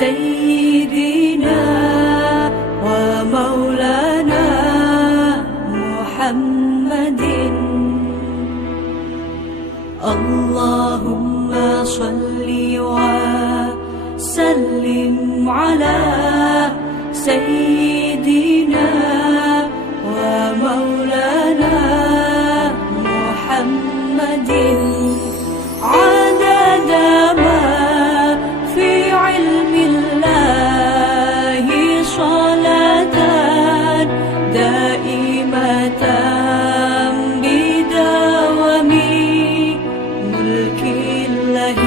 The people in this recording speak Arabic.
سيدنا ومولانا محمد. اللهم صل وسلم على سيدنا ومولانا محمد عدد ما في علم الله صلاة دائمة بدوام ملك الله.